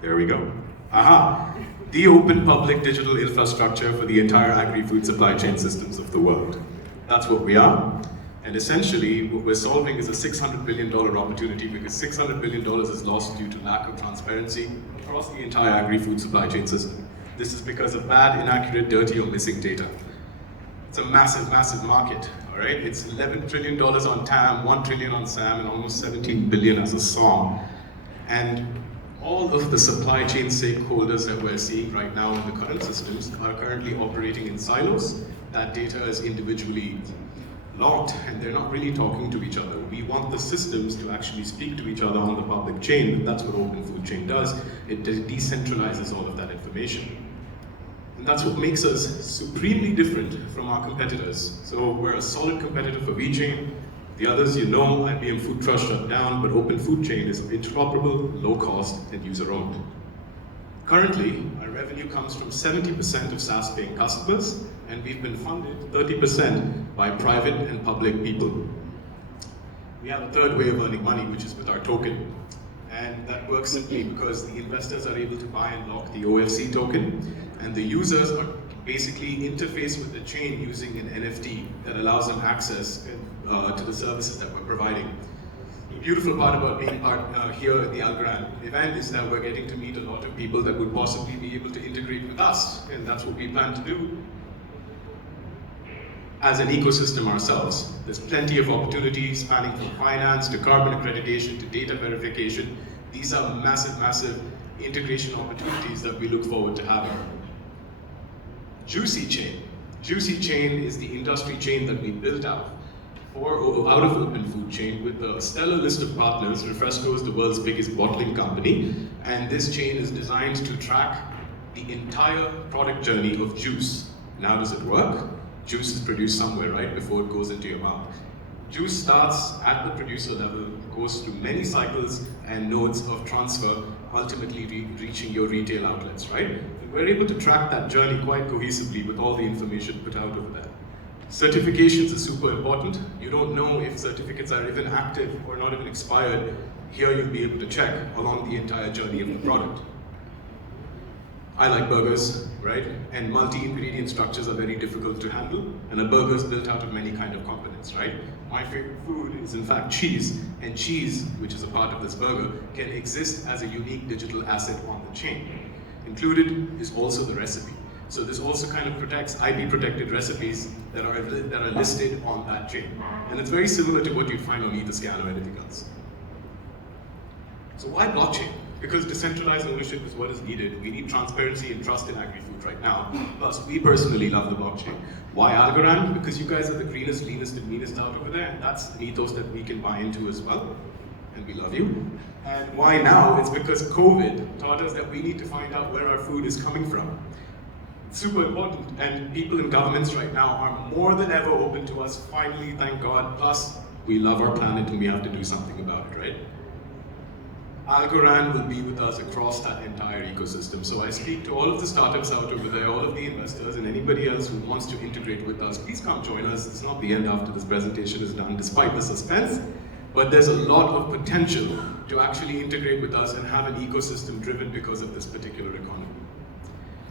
There we go. Aha! The open public digital infrastructure for the entire agri-food supply chain systems of the world. That's what we are. And essentially, what we're solving is a $600 billion opportunity because $600 billion is lost due to lack of transparency across the entire agri-food supply chain system. This is because of bad, inaccurate, dirty, or missing data. It's a massive, massive market, all right? It's $11 trillion on TAM, $1 trillion on SAM, and almost 17 billion as a SOM. And all of the supply chain stakeholders that we're seeing right now in the current systems are currently operating in silos. That data is individually locked, and they're not really talking to each other. We want the systems to actually speak to each other on the public chain. That's what Open Food Chain does. It decentralizes all of that information. And that's what makes us supremely different from our competitors. So we're a solid competitor for VChain. The others, you know, IBM Food Trust shut down, but Open Food Chain is interoperable, low cost, and user-owned. Currently, our revenue comes from 70% of SaaS-paying customers, and we've been funded 30% by private and public people. We have a third way of earning money, which is with our token. And that works simply because the investors are able to buy and lock the OFC token, and the users are basically interface with the chain using an NFT that allows them access to the services that we're providing. The beautiful part about being here at the Algorand event is that we're getting to meet a lot of people that would possibly be able to integrate with us, and that's what we plan to do as an ecosystem ourselves. There's plenty of opportunities spanning from finance to carbon accreditation to data verification. These are massive, massive integration opportunities that we look forward to having. Juicy Chain. Juicy Chain is the industry chain that we built out of Open Food Chain with a stellar list of partners. Refresco is the world's biggest bottling company, and this chain is designed to track the entire product journey of juice. Now, does it work? Juice is produced somewhere, right, before it goes into your mouth. Juice starts at the producer level, goes through many cycles and nodes of transfer, ultimately reaching your retail outlets, right? And we're able to track that journey quite cohesively with all the information put out over there. Certifications are super important. You don't know if certificates are even active or not even expired. Here you'll be able to check along the entire journey of the product. I like burgers, right? And multi-ingredient structures are very difficult to handle, and a burger is built out of many kind of components, right? My favorite food is in fact cheese, and cheese, which is a part of this burger, can exist as a unique digital asset on the chain. Included is also the recipe. So this also kind of protects IP-protected recipes that are listed on that chain. And it's very similar to what you'd find on Etherscan or anything else. So why blockchain? Because decentralized ownership is what is needed. We need transparency and trust in agri-food right now. Plus, we personally love the blockchain. Why Algorand? Because you guys are the greenest, leanest, and meanest out over there, and that's an ethos that we can buy into as well. And we love you. And why now? It's because COVID taught us that we need to find out where our food is coming from. It's super important, and people in governments right now are more than ever open to us, finally, thank God. Plus, we love our planet and we have to do something about it, right? Algorand will be with us across that entire ecosystem. So I speak to all of the startups out over there, all of the investors, and anybody else who wants to integrate with us. Please come join us. It's not the end after this presentation is done, despite the suspense. But there's a lot of potential to actually integrate with us and have an ecosystem driven because of this particular economy.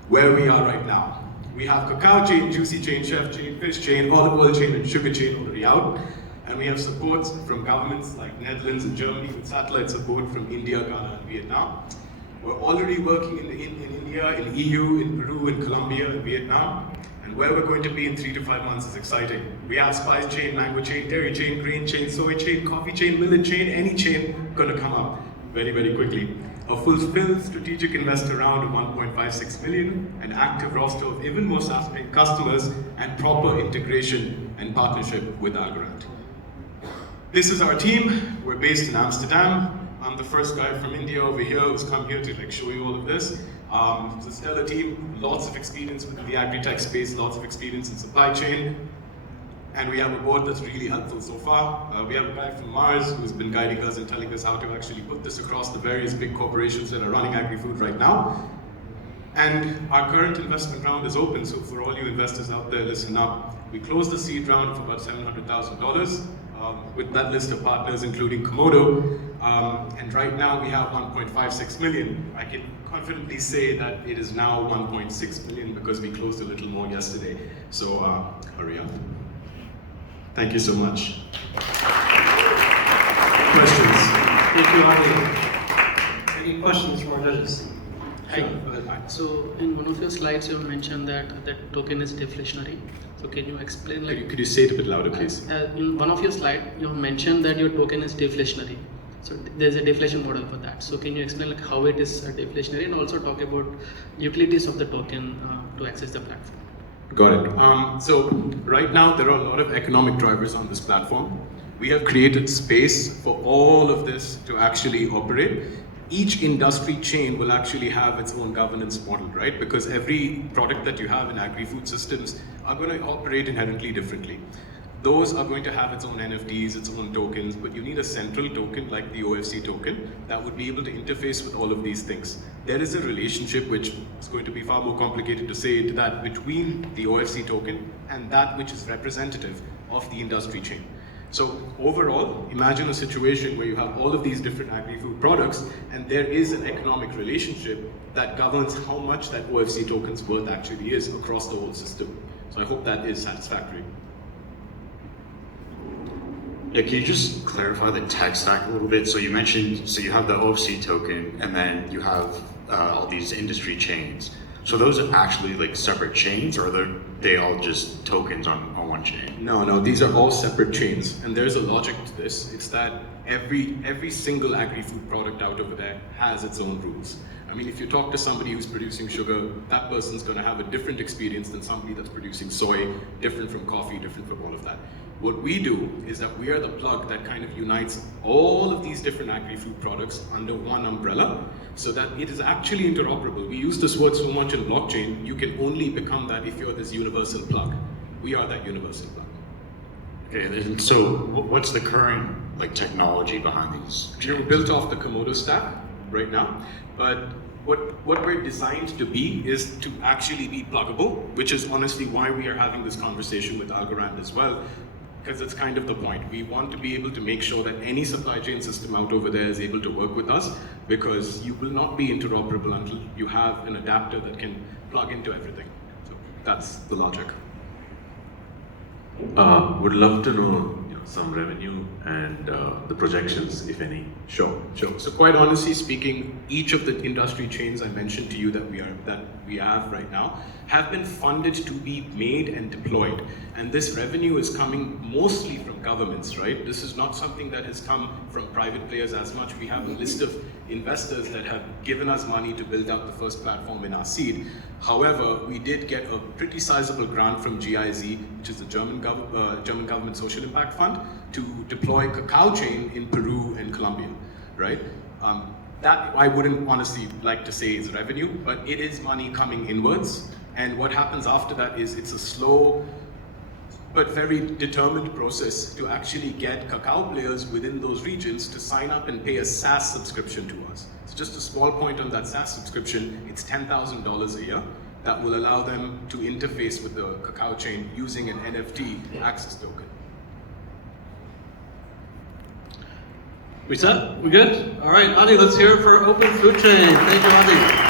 Where we are right now, we have cacao chain, juicy chain, chef chain, fish chain, olive oil chain, and sugar chain already out. And we have support from governments like Netherlands and Germany with satellite support from India, Ghana, and Vietnam. We're already working in India, in EU, in Peru, in Colombia, and Vietnam. And where we're going to be in 3 to 5 months is exciting. We have spice chain, mango chain, dairy chain, grain chain, soy chain, coffee chain, millet chain, any chain gonna come up very, very quickly. A fulfilled strategic investor round of 1.56 million, an active roster of even more SaaS-paying customers, and proper integration and partnership with Algorand. This is our team. We're based in Amsterdam. I'm the first guy from India over here who's come here to show you all of this. It's a stellar team, lots of experience within the agri-tech space, lots of experience in supply chain. And we have a board that's really helpful so far. We have a guy from Mars who's been guiding us and telling us how to actually put this across the various big corporations that are running agri-food right now. And our current investment round is open, so for all you investors out there, listen up. We closed the seed round for about $700,000. with that list of partners, including Komodo. And right now we have 1.56 million. I can confidently say that it is now 1.6 million because we closed a little more yesterday. So hurry up. Thank you so much. Questions? Thank you, Adi. Any questions from our judges? Hi. So in one of your slides, you mentioned that token is deflationary. So can you explain? Could you say it a bit louder, please? In one of your slides, you mentioned that your token is deflationary. So there's a deflation model for that. So can you explain how it is deflationary, and also talk about utilities of the token to access the platform? Got it. So right now there are a lot of economic drivers on this platform. We have created space for all of this to actually operate. Each industry chain will actually have its own governance model, right? Because every product that you have in agri-food systems are going to operate inherently differently. Those are going to have its own NFTs, its own tokens, but you need a central token like the OFC token that would be able to interface with all of these things. There is a relationship, which is going to be far more complicated to say, to that between the OFC token and that which is representative of the industry chain. So overall, imagine a situation where you have all of these different agri-food products and there is an economic relationship that governs how much that OFC token's worth actually is across the whole system. So I hope that is satisfactory. Yeah, can you just clarify the tech stack a little bit? So you mentioned, so you have the OFC token and then you have all these industry chains. So those are actually like separate chains, or are they all just tokens on one chain? No, these are all separate chains, and there's a logic to this. It's that every single agri-food product out over there has its own rules. I mean, if you talk to somebody who's producing sugar, that person's going to have a different experience than somebody that's producing soy, different from coffee, different from all of that. What we do is that we are the plug that kind of unites all of these different agri-food products under one umbrella so that it is actually interoperable. We use this word so much in blockchain, you can only become that if you're this universal plug. We are that universal plug. Okay, and so what's the current technology behind these chains? We're built off the Komodo stack right now, but what we're designed to be is to actually be pluggable, which is honestly why we are having this conversation with Algorand as well, because it's kind of the point. We want to be able to make sure that any supply chain system out over there is able to work with us, because you will not be interoperable until you have an adapter that can plug into everything. So that's the logic. Would love to know some revenue and the projections, if any. Sure. So quite honestly speaking, each of the industry chains I mentioned to you that we have right now have been funded to be made and deployed. And this revenue is coming mostly from governments, right? This is not something that has come from private players as much. We have a list of investors that have given us money to build out the first platform in our seed. However, we did get a pretty sizable grant from GIZ, which is the German government social impact fund, to deploy cacao chain in Peru and Colombia, right? That I wouldn't honestly like to say is revenue, but it is money coming inwards. And what happens after that is it's a slow but very determined process to actually get cacao players within those regions to sign up and pay a SaaS subscription to us. So just a small point on that SaaS subscription, it's $10,000 a year that will allow them to interface with the cacao chain using an NFT access token. We set? We good? All right, Adi, let's hear it for Open Food Chain. Thank you, Adi.